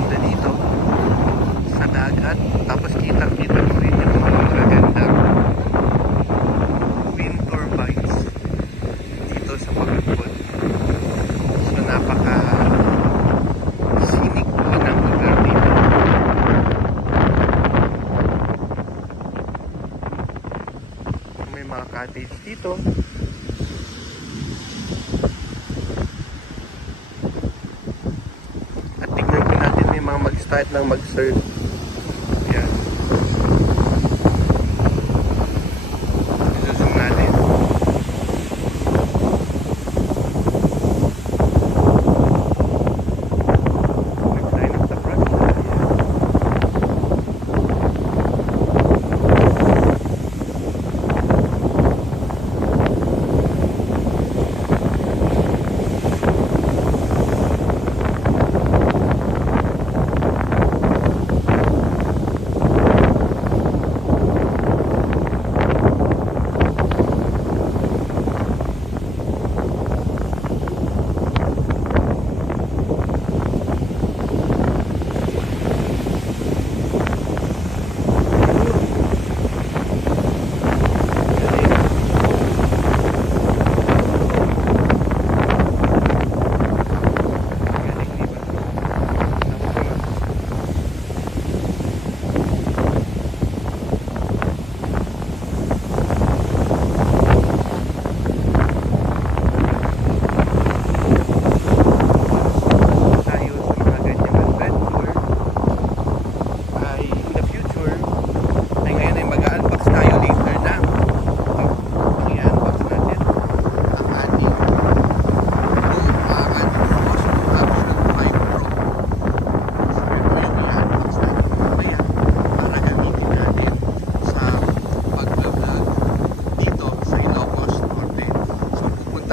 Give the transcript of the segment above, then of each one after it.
ganda dito sa dagat. Tapos kitang-kita mo rin yung mga magagandang wind turbines dito sa Pagudpod. So napaka scenic po ng lugar dito. May mga cottage dito. At tignan po natin, may mga mag-start ng mag-surf. Yan. Zoom natin. Nag-sign up sa front.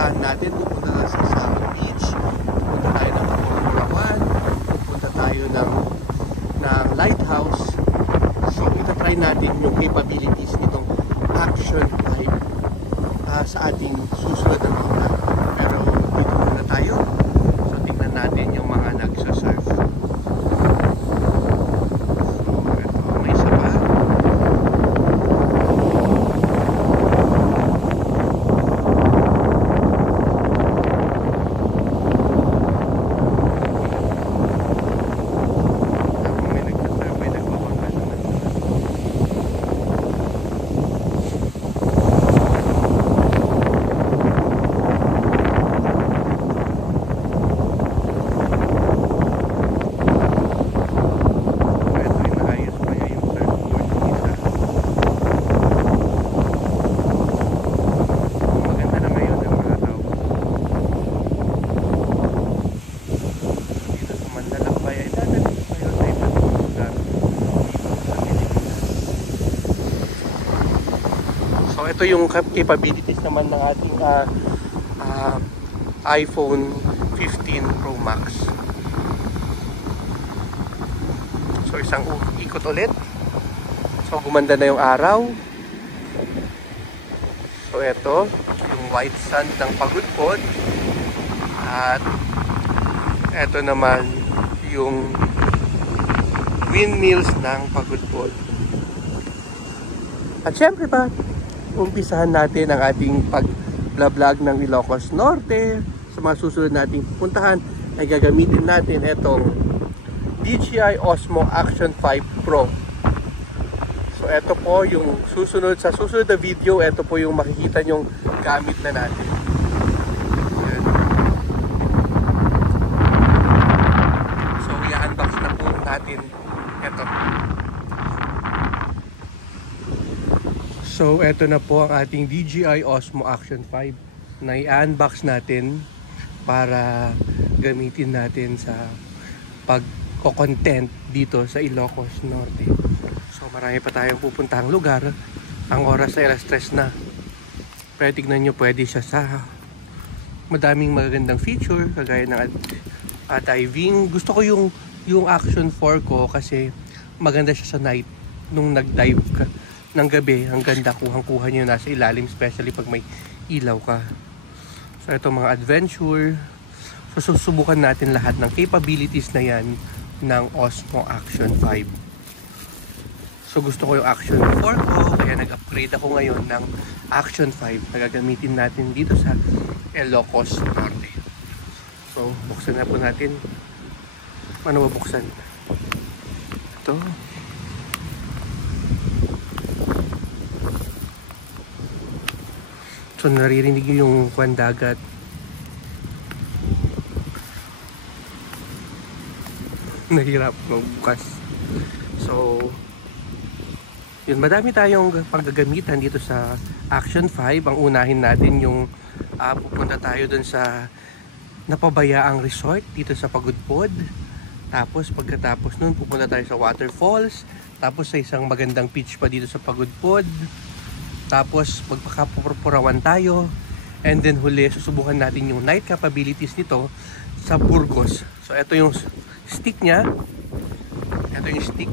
Natin pupunta na sa Sabang Beach, pupunta tayo ng Bulacan, pupunta tayo ng Lighthouse. So itatry natin yung capabilities nitong Action 5 sa ating susunod na vlog. Pero dito muna tayo, so tingnan natin yung mga nagsasurf. Ito yung capabilities naman ng ating iPhone 15 Pro Max. So isang ikot ulit. So gumanda na yung araw. So ito yung white sand ng Pagudpod. At ito naman yung windmills ng Pagudpod. At syempre pa, umpisahan natin ang ating pag-vlog ng Ilocos Norte. Sa mga susunod nating puntahan ay gagamitin natin itong DJI Osmo Action 5 Pro. So ito po yung susunod, sa susunod na video, ito po yung makikita nyong gamit na natin. Ayan. So i-unbox na po natin ito. So, eto na po ang ating DJI Osmo Action 5 na i-unbox natin para gamitin natin sa pagko-content dito sa Ilocos Norte. So, marami pa tayong pupuntahang lugar. Ang oras ay 3:00 na. Pero tignan nyo, pwede siya sa madaming magagandang feature, kagaya ng diving. Gusto ko yung Action 4 ko kasi maganda siya sa night nung nag-dive ka ng gabi. Ang ganda, kuhang-kuha nyo nasa ilalim, especially pag may ilaw ka. So ito mga adventure. So susubukan natin lahat ng capabilities na yan ng Osmo Action 5. So gusto ko yung Action 4 ko, kaya nag-upgrade ako ngayon ng Action 5 na gagamitin natin dito sa Ilocos Norte. So buksan na po natin. Paano bubuksan? Ito. So naririnig yung kwan dagat. Nahirap magbukas. So yun, madami tayong paggagamitan dito sa Action 5. Ang unahin natin yung pupunta tayo dun sa napabayaang resort dito sa Pagudpod. Tapos pagkatapos nun pupunta tayo sa waterfalls. Tapos sa isang magandang beach pa dito sa Pagudpod. Tapos magpakapupurawan tayo. And then huli, susubukan natin yung night capabilities nito sa Burgos. So ito yung stick niya. Ito yung stick.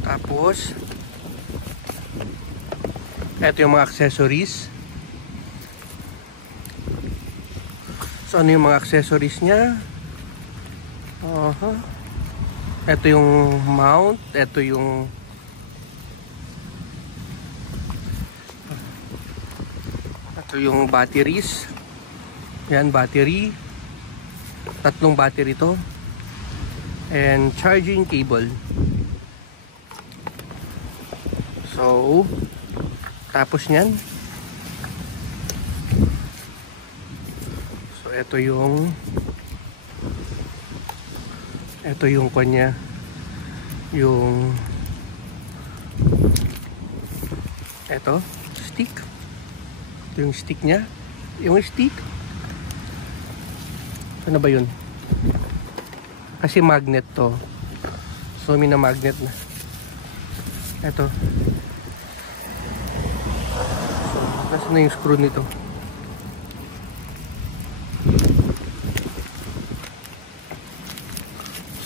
Tapos ito yung mga accessories. So ano yung mga accessories niya? Ito yung mount. Ito yung batteries. Yan, battery. 3 battery to. And charging cable. So tapos nyan, so ito yung kanya, yung ito stick. Yung stick niya, yung stick, ano ba yun? Kasi magnet to, so may na magnet na. Ito, so nasa na yung screw nito?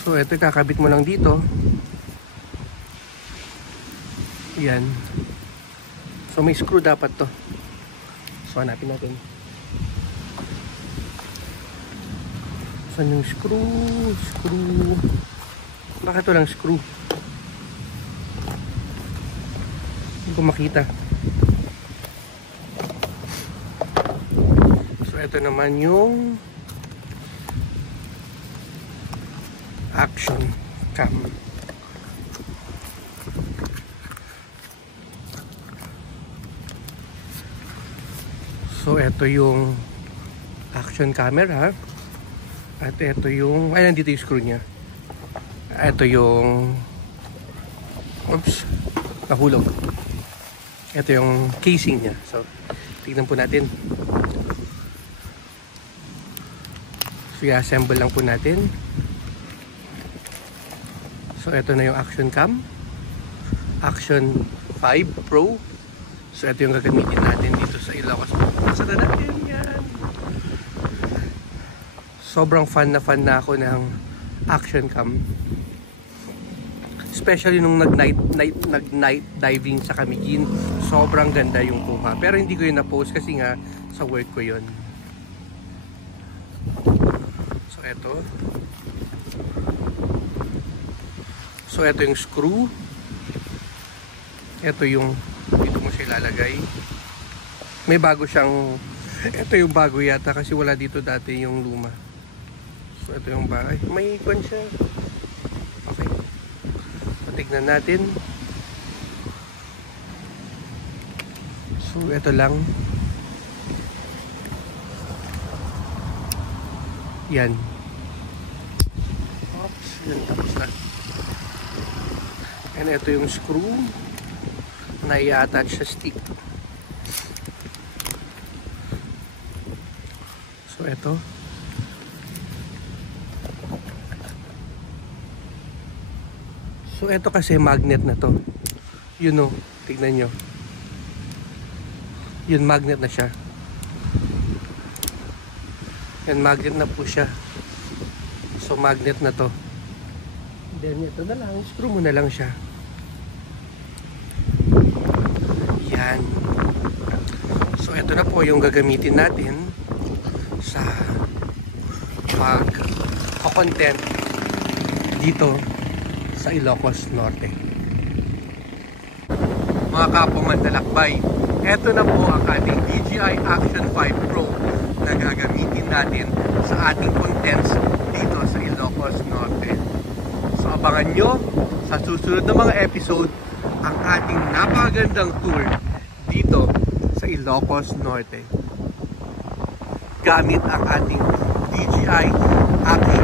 So ito, kakabit mo lang dito. Yan. So may screw dapat to. So hanapin natin. Saan yung screw? Bakit walang screw? Hindi ko makita. So ito naman yung Action Cam. So ito yung action camera. At ito yung, ay nandito yung screw nya. Ito yung, oops, nahulog. Ito yung casing nya. So tignan po natin. So i-assemble lang po natin. So ito na yung Action Cam, Action 5 Pro. So ito yung gagamitin natin dito sa Ilocos. Nasa na natin yan. Sobrang fan na ako ng Action Cam. Especially nung nag-night diving sa Camiguin. Sobrang ganda yung kuha. Pero hindi ko yun na-post kasi nga sa work ko yun. So ito. So ito yung screw. Ito yung dito mo siya ilalagay. May bago siyang, ito yung bago yata kasi wala dito dati yung luma. So ito yung bago. May ikon siya. Okay. Patignan natin. So ito lang. Yan. Oops. Yan, tapos na. And ito yung screw na i-attach sa stick. So ito. So ito kasi magnet na to. You know, tignan nyo. Yun, magnet na siya. Yan, magnet na po siya. So magnet na to. Then ito na lang, screw mo na lang siya. Yan. So ito na po yung gagamitin natin sa content dito sa Ilocos Norte. Mga kapwa manlalakbay, eto na po ang ating DJI Action 5 Pro na gagamitin natin sa ating contents dito sa Ilocos Norte. So abangan nyo sa susunod na mga episode ang ating napakagandang tour dito sa Ilocos Norte gamit ang ating DJI Action